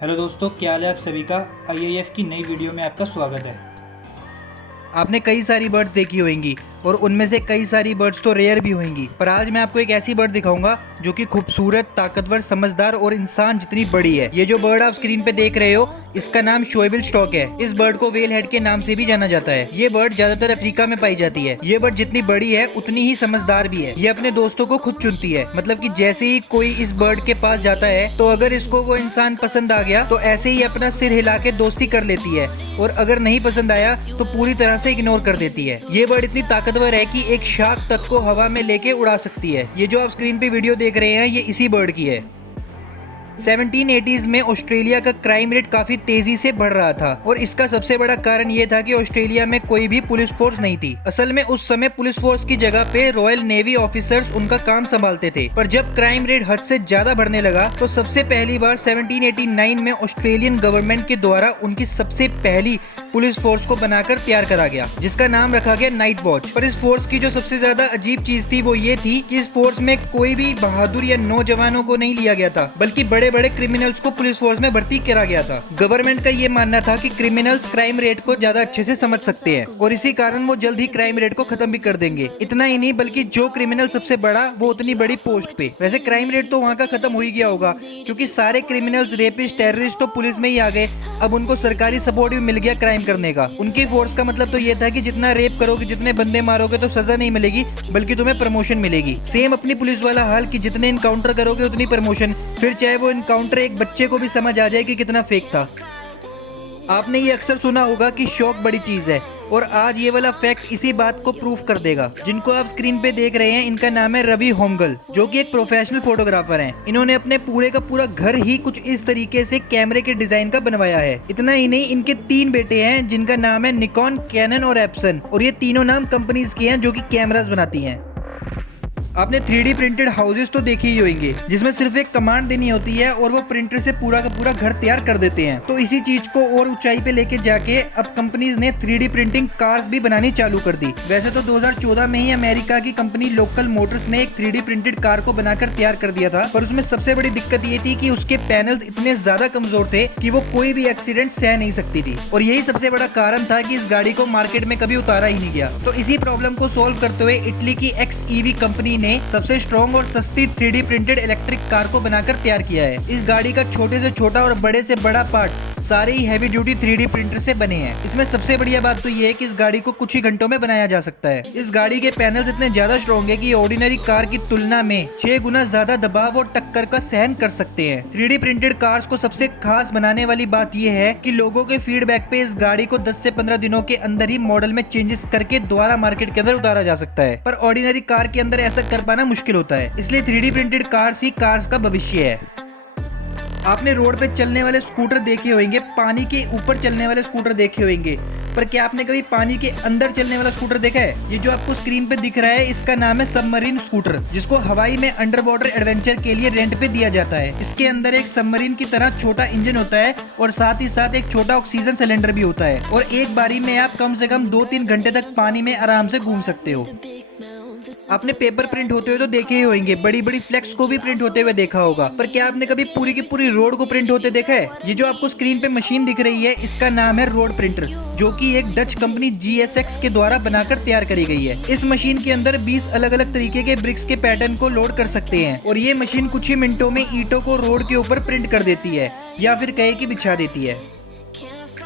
Hello दोस्तों, क्या हाल है आप सभी का। आईएएफ की नई वीडियो में आपका स्वागत है। आपने कई सारी बर्ड्स देखी होंगी और उनमें से कई सारी बर्ड्स तो रेयर भी होंगी, पर आज मैं आपको एक ऐसी बर्ड दिखाऊंगा जो कि खूबसूरत, ताकतवर, समझदार और इंसान जितनी बड़ी है। ये जो बर्ड आप स्क्रीन पे देख रहे हो, इसका नाम शोएबिल स्टॉक है। इस बर्ड को वेल हेड के नाम से भी जाना जाता है। ये बर्ड ज्यादातर अफ्रीका में पाई जाती है। ये बर्ड जितनी बड़ी है उतनी ही समझदार भी है। ये अपने दोस्तों को खुद चुनती है, मतलब कि जैसे ही कोई इस बर्ड के पास जाता है तो अगर इसको वो इंसान पसंद आ गया तो ऐसे ही अपना सिर हिला के दोस्ती कर लेती है, और अगर नहीं पसंद आया तो पूरी तरह से इग्नोर कर देती है। ये बर्ड इतनी ताकतवर है कि एक शाख तक को हवा में लेके उड़ा सकती है। ये जो आप स्क्रीन पे वीडियो देख रहे हैं, ये इसी बर्ड की है। 1780s में ऑस्ट्रेलिया का क्राइम रेट काफी तेजी से बढ़ रहा था, और इसका सबसे बड़ा कारण ये था कि ऑस्ट्रेलिया में कोई भी पुलिस फोर्स नहीं थी। असल में उस समय पुलिस फोर्स की जगह पे रॉयल नेवी ऑफिसर्स उनका काम संभालते थे। पर जब क्राइम रेट हद से ज्यादा बढ़ने लगा तो सबसे पहली बार 1789 में ऑस्ट्रेलियन गवर्नमेंट के द्वारा उनकी सबसे पहली पुलिस फोर्स को बनाकर तैयार करा गया, जिसका नाम रखा गया नाइट वॉच। पर इस फोर्स की जो सबसे ज्यादा अजीब चीज थी वो ये थी कि इस फोर्स में कोई भी बहादुर या नौजवानों को नहीं लिया गया था, बल्कि बड़े बड़े क्रिमिनल्स को पुलिस फोर्स में भर्ती करा गया था। गवर्नमेंट का ये मानना था कि क्रिमिनल्स क्राइम रेट को ज्यादा अच्छे से समझ सकते हैं, और इसी कारण वो जल्द ही क्राइम रेट को खत्म भी कर देंगे। इतना ही नहीं, बल्कि जो क्रिमिनल सबसे बड़ा वो उतनी बड़ी पोस्ट पे। वैसे क्राइम रेट तो वहाँ का खत्म हो ही गया होगा, क्योंकि सारे क्रिमिनल्स, रेपिस्ट, टेररिस्ट तो पुलिस में ही आ गए। अब उनको सरकारी सपोर्ट भी मिल गया क्राइम करने का। उनकी फोर्स का मतलब तो ये था कि जितना रेप करोगे, जितने बंदे मारोगे तो सजा नहीं मिलेगी, बल्कि तुम्हें प्रमोशन मिलेगी। सेम अपनी पुलिस वाला हाल कि जितने इनकाउंटर करोगे उतनी प्रमोशन, फिर चाहे वो इनकाउंटर एक बच्चे को भी समझ आ जाए कि कितना फेक था। आपने ये अक्सर सुना होगा कि शौक बड़ी चीज है, और आज ये वाला फैक्ट इसी बात को प्रूफ कर देगा। जिनको आप स्क्रीन पे देख रहे हैं, इनका नाम है रवि होमगल, जो कि एक प्रोफेशनल फोटोग्राफर हैं। इन्होंने अपने पूरे का पूरा घर ही कुछ इस तरीके से कैमरे के डिजाइन का बनवाया है। इतना ही नहीं, इनके 3 बेटे हैं जिनका नाम है निकॉन, कैनन और एप्सन, और ये तीनों नाम कंपनीज के हैं जो कि कैमरास बनाती हैं। आपने 3D प्रिंटेड हाउसेस तो देखे ही होंगे, जिसमें सिर्फ एक कमांड देनी होती है और वो प्रिंटर से पूरा का पूरा घर तैयार कर देते हैं। तो इसी चीज को और ऊंचाई पे लेके जाके अब कंपनीज ने 3D प्रिंटिंग कार्स भी बनानी चालू कर दी। वैसे तो 2014 में ही अमेरिका की कंपनी लोकल मोटर्स ने एक 3D प्रिंटेड कार को बनाकर तैयार कर दिया था, पर उसमें सबसे बड़ी दिक्कत ये थी कि उसके पैनल्स इतने ज्यादा कमजोर थे कि वो कोई भी एक्सीडेंट सह नहीं सकती थी, और यही सबसे बड़ा कारण था कि इस गाड़ी को मार्केट में कभी उतारा ही नहीं गया। तो इसी प्रॉब्लम को सोल्व करते हुए इटली की XEV कंपनी ने सबसे स्ट्रॉन्ग और सस्ती 3D प्रिंटेड इलेक्ट्रिक कार को बनाकर तैयार किया है। इस गाड़ी का छोटे से छोटा और बड़े से बड़ा पार्ट सारे ही हैवी ड्यूटी 3D प्रिंटर से बने हैं। इसमें सबसे बढ़िया बात तो ये है कि इस गाड़ी को कुछ ही घंटों में बनाया जा सकता है। इस गाड़ी के पैनल्स इतने ज्यादा स्ट्रॉन्ग है कि ऑर्डिनरी कार की तुलना में 6 गुना ज्यादा दबाव और टक्कर का सहन कर सकते हैं। 3D प्रिंटेड कार्स को सबसे खास बनाने वाली बात यह है कि लोगों के फीडबैक पे इस गाड़ी को 10 से 15 दिनों के अंदर ही मॉडल में चेंजेस करके दोबारा मार्केट के अंदर उतारा जा सकता है, पर ऑर्डिनरी कार के अंदर ऐसा कर पाना मुश्किल होता है। इसलिए 3D प्रिंटेड कार्स ही कार्स का भविष्य है। आपने रोड पे चलने वाले स्कूटर देखे होंगे, पानी के ऊपर चलने वाले स्कूटर देखे होंगे, पर क्या आपने कभी पानी के अंदर चलने वाला स्कूटर देखा है? ये जो आपको स्क्रीन पे दिख रहा है, इसका नाम है सबमरीन स्कूटर, जिसको हवाई में अंडर वाटर एडवेंचर के लिए रेंट पे दिया जाता है। इसके अंदर एक सबमरीन की तरह छोटा इंजन होता है, और साथ ही साथ एक छोटा ऑक्सीजन सिलेंडर भी होता है, और एक बारी में आप कम से कम 2-3 घंटे तक पानी में आराम से घूम सकते हो। आपने पेपर प्रिंट होते हुए तो देखे ही होंगे, बड़ी बड़ी फ्लेक्स को भी प्रिंट होते हुए देखा होगा, पर क्या आपने कभी पूरी की पूरी रोड को प्रिंट होते देखा है? ये जो आपको स्क्रीन पे मशीन दिख रही है, इसका नाम है रोड प्रिंटर, जो कि एक डच कंपनी GSX के द्वारा बनाकर तैयार करी गई है। इस मशीन के अंदर 20 अलग अलग तरीके के ब्रिक्स के पैटर्न को लोड कर सकते हैं, और ये मशीन कुछ ही मिनटों में ईंटों को रोड के ऊपर प्रिंट कर देती है, या फिर कहे कि बिछा देती है।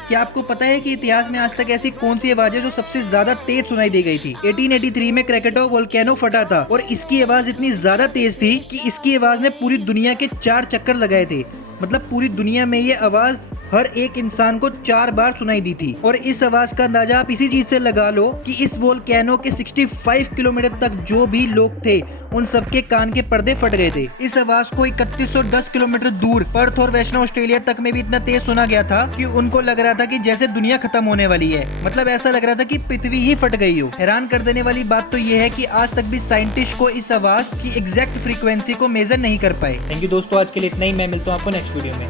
क्या आपको पता है कि इतिहास में आज तक ऐसी कौन सी आवाज है जो सबसे ज्यादा तेज सुनाई दी गई थी? 1883 में क्रैकेटो वोल्केनो फटा था, और इसकी आवाज इतनी ज्यादा तेज थी कि इसकी आवाज ने पूरी दुनिया के 4 चक्कर लगाए थे। मतलब पूरी दुनिया में ये आवाज हर एक इंसान को 4 बार सुनाई दी थी। और इस आवाज का अंदाजा आप इसी चीज से लगा लो कि इस वोल्केनो के 65 किलोमीटर तक जो भी लोग थे, उन सबके कान के पर्दे फट गए थे। इस आवाज को 3110 किलोमीटर दूर पर्थ और वेस्टर्न ऑस्ट्रेलिया तक में भी इतना तेज सुना गया था कि उनको लग रहा था कि जैसे दुनिया खत्म होने वाली है। मतलब ऐसा लग रहा था कि पृथ्वी ही फट गई हो। हैरान कर देने वाली बात तो ये है कि आज तक भी साइंटिस्ट को इस आवाज की एग्जैक्ट फ्रीक्वेंसी को मेजर नहीं कर पाए। थैंक यू दोस्तों, आज के लिए इतना ही। मैं मिलता हूँ आपको नेक्स्ट वीडियो में।